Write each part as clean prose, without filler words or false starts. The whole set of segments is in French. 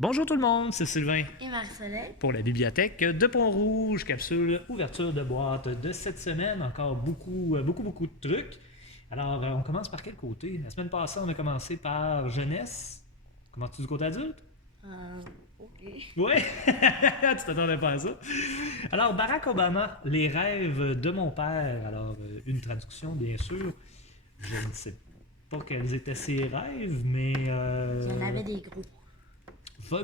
Bonjour tout le monde, c'est Sylvain Et Marcelette. pour la bibliothèque de Pont-Rouge, capsule ouverture de boîte de cette semaine. Encore beaucoup de trucs. Alors, on commence par quel côté? La semaine passée, on a commencé par jeunesse. Commences-tu du côté adulte? Ok. Ouais, tu t'attendais pas à ça. Alors, Barack Obama, les rêves de mon père. Alors, une traduction, bien sûr. Je ne sais pas quels étaient ses rêves, mais... Il y en avait des gros.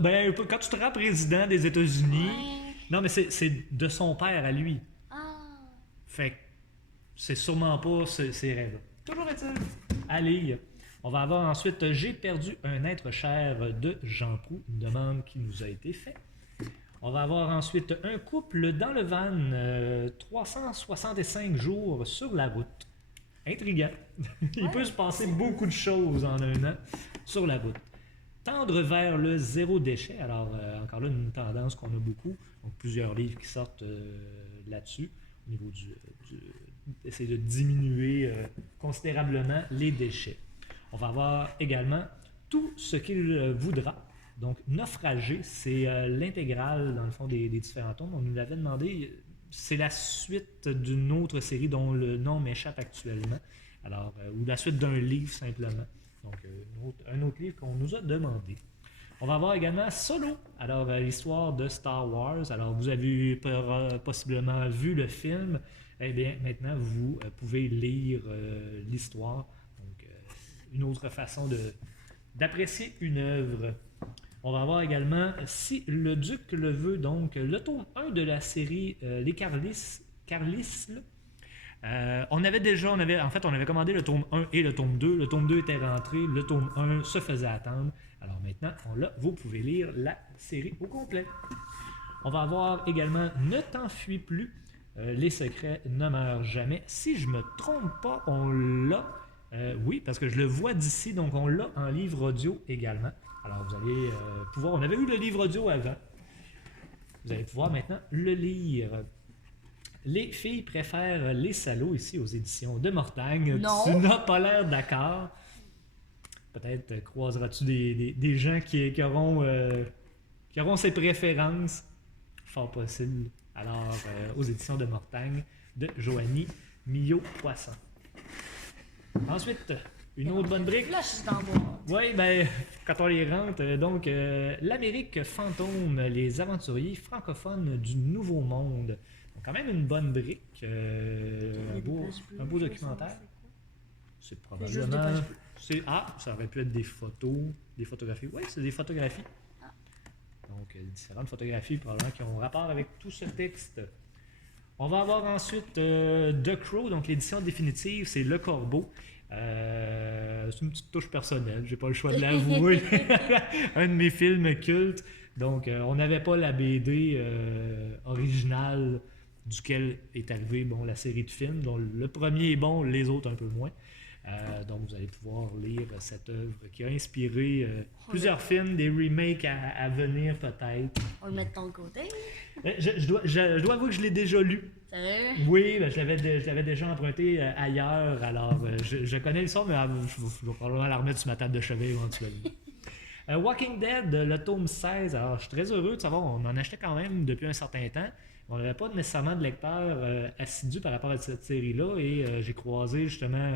Ben, quand tu te rends président des États-Unis, Ouais. non, mais c'est de son père à lui. Ah. Fait que c'est sûrement pas ses rêves. Toujours est-il, à lire. On va avoir ensuite J'ai perdu un être cher de Jean Proulx, une demande qui nous a été faite. On va avoir ensuite Un couple dans le van, 365 jours sur la route. Intriguant. Il peut se passer beaucoup de choses en un an sur la route. Tendre vers le zéro déchet. Alors, encore là, une tendance qu'on a beaucoup. Donc, plusieurs livres qui sortent là-dessus, au niveau essayer de diminuer considérablement les déchets. On va avoir également Tout ce qu'il voudra. Donc, Naufragé, c'est l'intégrale, dans le fond, des différents tomes. On nous l'avait demandé. C'est la suite d'une autre série dont le nom m'échappe actuellement. Alors, ou la suite d'un livre, simplement. Donc, un autre livre qu'on nous a demandé. On va avoir également Solo, alors l'histoire de Star Wars. Alors, vous avez possiblement vu le film. Eh bien, maintenant, vous pouvez lire l'histoire. Donc, une autre façon d'apprécier une œuvre. On va avoir également Si le Duc le veut, donc le tome 1 de la série Les Carlisle. On avait commandé le tome 1 et le tome 2. Le tome 2 était rentré, le tome 1 se faisait attendre. Alors maintenant, vous pouvez lire la série au complet. On va avoir également Ne t'enfuis plus, les secrets ne meurent jamais. Si je me trompe pas, on l'a. Oui, parce que je le vois d'ici, donc on l'a en livre audio également. Alors vous allez pouvoir. On avait eu le livre audio avant. Vous allez pouvoir maintenant le lire. Les filles préfèrent les salauds ici aux éditions de Mortagne. Non. Tu n'as pas l'air d'accord. Peut-être croiseras-tu des gens qui auront ses préférences. Fort possible. Alors, aux éditions de Mortagne de Joanie Millot-Poisson. Ensuite, une autre bonne brique. Là, je suis dans boîte. Oui, ben, quand on les rentre, donc, l'Amérique fantôme, les aventuriers francophones du Nouveau Monde. Donc, quand même une bonne brique. Un beau documentaire. C'est juste des probablement. pages bleues. Ça aurait pu être des photos, des photographies. Oui, c'est des photographies. Ah. Donc, différentes photographies probablement qui ont rapport avec tout ce texte. On va avoir ensuite The Crow, donc l'édition définitive, c'est Le Corbeau. C'est une petite touche personnelle, j'ai pas le choix de l'avouer. Un de mes films cultes. Donc, on n'avait pas la BD originale duquel est arrivée la série de films. Donc, le premier est bon, les autres un peu moins. Donc, vous allez pouvoir lire cette œuvre qui a inspiré plusieurs films, des remakes à venir peut-être. On le met de ton côté. Je dois avouer que je l'ai déjà lu. Sérieux? Oui, ben, je l'avais déjà emprunté ailleurs, alors je connais le son, mais je vais probablement la remettre sur ma table de chevet éventuellement. Walking Dead, le tome 16, alors je suis très heureux de savoir, on en achetait quand même depuis un certain temps. On n'avait pas nécessairement de lecteurs assidus par rapport à cette série-là, et j'ai croisé justement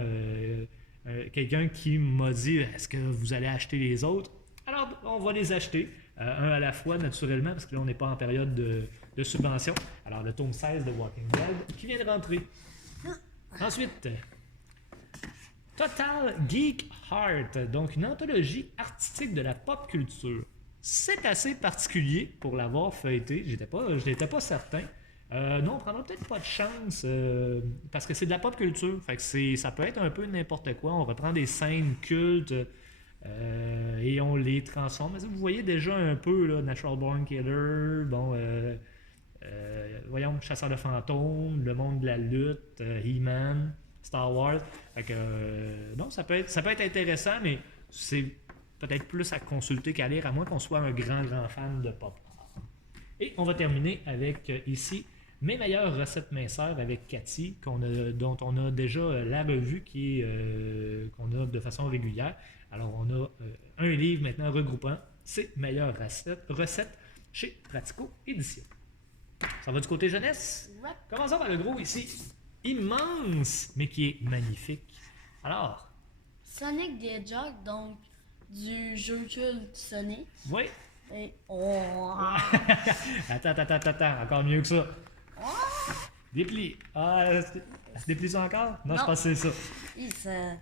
quelqu'un qui m'a dit est-ce que vous allez acheter les autres? Alors, on va les acheter, un à la fois naturellement, parce que là on n'est pas en période de subvention. Alors, le tome 16 de Walking Dead qui vient de rentrer. Ensuite, Total Geek Heart, donc une anthologie artistique de la pop culture. C'est assez particulier pour l'avoir feuilleté, je n'étais pas certain. Non, on prendra peut-être pas de chance parce que c'est de la pop culture. Fait que ça peut être un peu n'importe quoi. On reprend des scènes cultes et on les transforme. Vous voyez déjà un peu là, Natural Born Killer, voyons, Chasseur de fantômes, Le monde de la lutte, He-Man, Star Wars. Fait que, non, ça peut être intéressant, mais c'est peut-être plus à consulter qu'à lire, à moins qu'on soit un grand fan de pop. Et on va terminer avec ici Mes meilleures recettes minceurs avec Cathy, dont on a déjà la revue qu'on a de façon régulière. Alors, on a un livre maintenant regroupant ses meilleures recettes chez Pratico Édition. Ça va du côté jeunesse? Ouais. Commençons par le gros ici. Immense, mais qui est magnifique. Alors, Sonic the Hedgehog, donc du jeu culte Sonic. oui. Et oh, Attends, encore mieux que ça. Déplie. Ah, elle se déplie ça encore? Non, je Non. pense que c'est ça.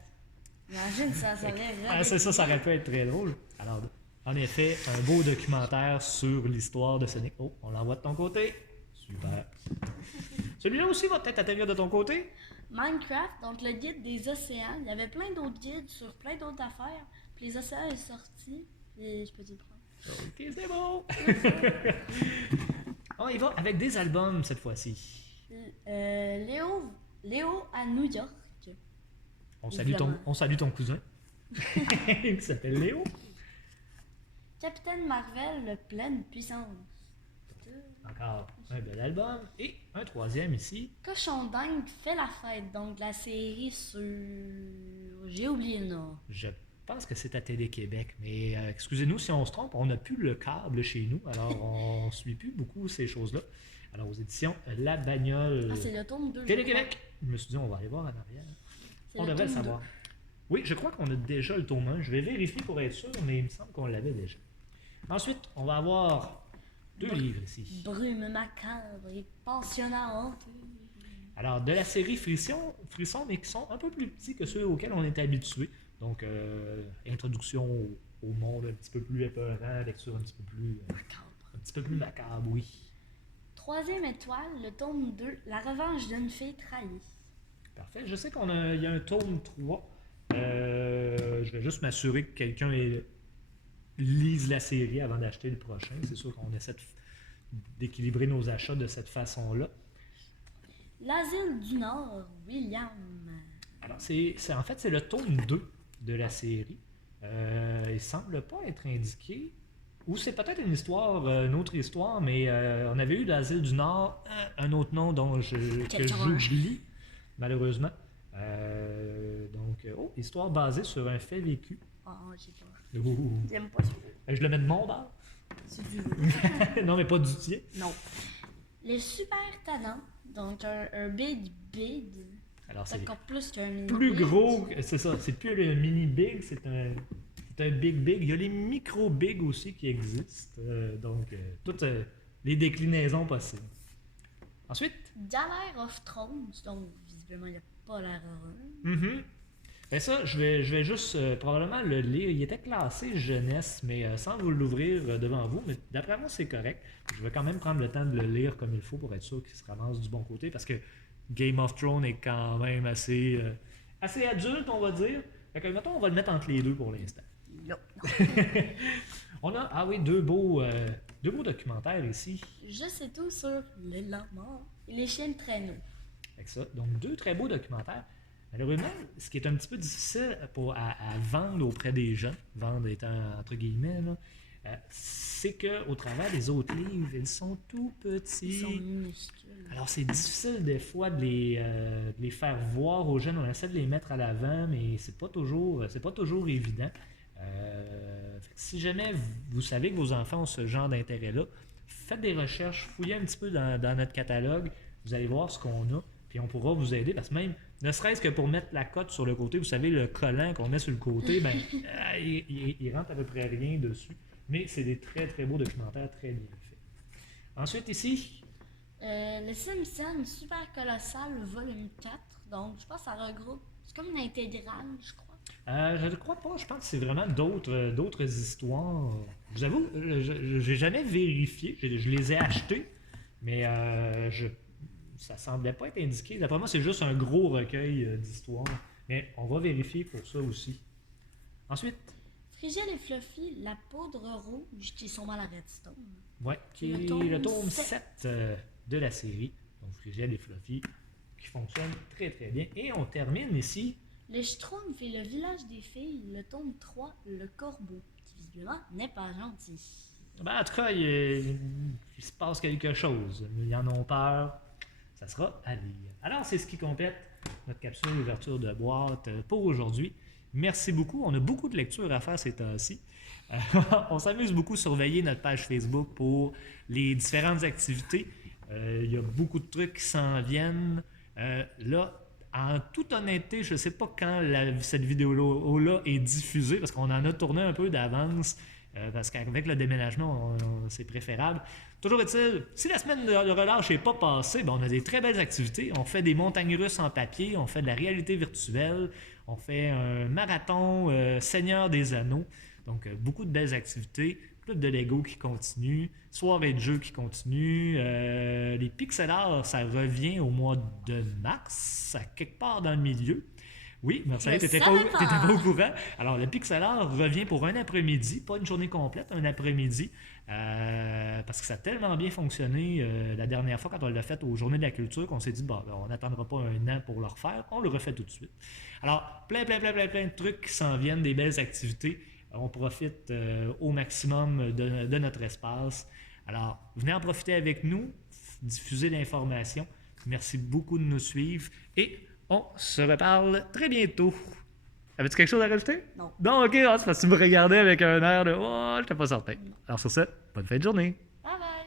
Imagine ça vient Ah, c'est ça, ça aurait pu être très drôle. Alors, en effet, un beau documentaire sur l'histoire de Sonic. Oh, on l'envoie de ton côté. Super. Celui-là aussi va peut-être atterrir de ton côté. Minecraft, donc le guide des océans. Il y avait plein d'autres guides sur plein d'autres affaires. Puis les océans est sorti. Et je peux te le prendre. Ok, c'est bon. On y va avec des albums cette fois-ci. Léo à New York. On salue ton cousin qui s'appelle Léo. Capitaine Marvel, le pleine puissance. Encore un bel album. Et un troisième ici. Cochon dingue fait la fête, donc la série sur... J'ai oublié le nom. Je pense que c'est à Télé-Québec, mais excusez-nous si on se trompe, on n'a plus le câble chez nous, alors on ne suit plus beaucoup ces choses-là. Alors aux éditions La Bagnole. Ah, c'est le tome 2. Télé-Québec. Je me suis dit, on va aller voir en arrière. C'est On le devrait le tome savoir. Oui, je crois qu'on a déjà le tome 1. Je vais vérifier pour être sûr, mais il me semble qu'on l'avait déjà. Ensuite, on va avoir deux livres ici. Brume macabre et passionnante. Alors, de la série Frisson, mais qui sont un peu plus petits que ceux auxquels on est habitué. Donc, introduction au monde un petit peu plus épeurant, lecture un petit peu plus macabre, oui. Troisième étoile, le tome 2, La revanche d'une fille trahie. Parfait. Je sais il y a un tome 3. Je vais juste m'assurer que quelqu'un lise la série avant d'acheter le prochain. C'est sûr qu'on essaie d'équilibrer nos achats de cette façon-là. L'asile du Nord, William. Alors, en fait, c'est le tome 2 de la série. Il semble pas être indiqué. Ou c'est peut-être une autre histoire, mais on avait eu l'asile du Nord, un autre nom que j'oublie, malheureusement. Histoire basée sur un fait vécu. Oh, j'ai peur. Ouh. J'aime pas ça. Je le mets de mon bord. Si tu veux. Non, mais pas du tien. Non. Les super talents, donc un big big. Alors, C'est c'est encore plus qu'un mini plus big. gros, c'est ça. C'est plus le mini big, c'est un big. Il y a les micro big aussi qui existent. Toutes les déclinaisons possibles. Ensuite, Galère of Thrones, donc visiblement il n'a pas l'air heureux. ben ça, je vais juste probablement le lire. Il était classé jeunesse, mais sans vous l'ouvrir devant vous. Mais d'après moi, c'est correct. Je vais quand même prendre le temps de le lire comme il faut pour être sûr qu'il se ramasse du bon côté. Parce que Game of Thrones est quand même assez adulte, on va dire. Fait que, mettons, on va le mettre entre les deux pour l'instant. Non. On a, deux beaux documentaires ici. Je sais tout sur les lamas et les chiens de traîneau. Avec ça. Donc, deux très beaux documentaires. Malheureusement, ce qui est un petit peu difficile à vendre auprès des jeunes, vendre étant entre guillemets, c'est qu'au travers des autres livres, ils sont tout petits. Ils sont minuscules. Alors, c'est difficile des fois de les faire voir aux jeunes. On essaie de les mettre à l'avant, mais c'est pas toujours évident. Fait que si jamais vous savez que vos enfants ont ce genre d'intérêt-là, faites des recherches, fouillez un petit peu dans notre catalogue, vous allez voir ce qu'on a, puis on pourra vous aider, parce que même, ne serait-ce que pour mettre la cote sur le côté, vous savez, le collant qu'on met sur le côté, ben, il rentre à peu près rien dessus, mais c'est des très très beaux documentaires, très bien faits. Ensuite ici, Le Simpson Super Colossal volume 4, donc je pense que ça regroupe, c'est comme une intégrale, je crois. je ne crois pas, je pense que c'est vraiment d'autres histoires. Je vous avoue, j'ai jamais vérifié, je les ai achetés, mais ça semblait pas être indiqué. D'après moi, c'est juste un gros recueil d'histoires, mais on va vérifier pour ça aussi. Ensuite, Frigel et Fluffy, la poudre rouge qui sont mal à Redstone. ouais, qui est le tome 7 de la série, donc Frigel et Fluffy, qui fonctionne très très bien. Et on termine ici. Les Schtroumpfs et le village des filles, le tome 3, le corbeau, qui visiblement n'est pas gentil. Ben, en tout cas, il se passe quelque chose. Ils en ont peur. Ça sera à lire. Alors, c'est ce qui complète notre capsule ouverture de boîte pour aujourd'hui. Merci beaucoup. On a beaucoup de lectures à faire ces temps-ci. Euh, on s'amuse beaucoup à surveiller notre page Facebook pour les différentes activités. Il y a beaucoup de trucs qui s'en viennent. Là, en toute honnêteté, je ne sais pas quand cette vidéo-là est diffusée, parce qu'on en a tourné un peu d'avance, parce qu'avec le déménagement, c'est préférable. Toujours est-il, si la semaine de relâche n'est pas passée, ben on a des très belles activités. On fait des montagnes russes en papier, on fait de la réalité virtuelle, on fait un marathon Seigneur des Anneaux. Donc, beaucoup de belles activités. Club de Lego qui continue, soirée de jeux qui continue. Les pixel art, ça revient au mois de mars, à quelque part dans le milieu. Oui, Marcel, tu n'étais pas au courant. Alors, le pixel art revient pour un après-midi, pas une journée complète, un après-midi, parce que ça a tellement bien fonctionné la dernière fois quand on l'a fait aux Journées de la Culture qu'on s'est dit, bon, on n'attendra pas un an pour le refaire, on le refait tout de suite. Alors, plein de trucs qui s'en viennent, des belles activités. On profite au maximum de notre espace. Alors, venez en profiter avec nous, diffuser l'information. Merci beaucoup de nous suivre et on se reparle très bientôt. Avais-tu quelque chose à rajouter? Non. Non, ok, c'est parce que tu me regardais avec un air de « Oh, je t'ai pas certain ». Alors sur ce, bonne fin de journée. Bye bye!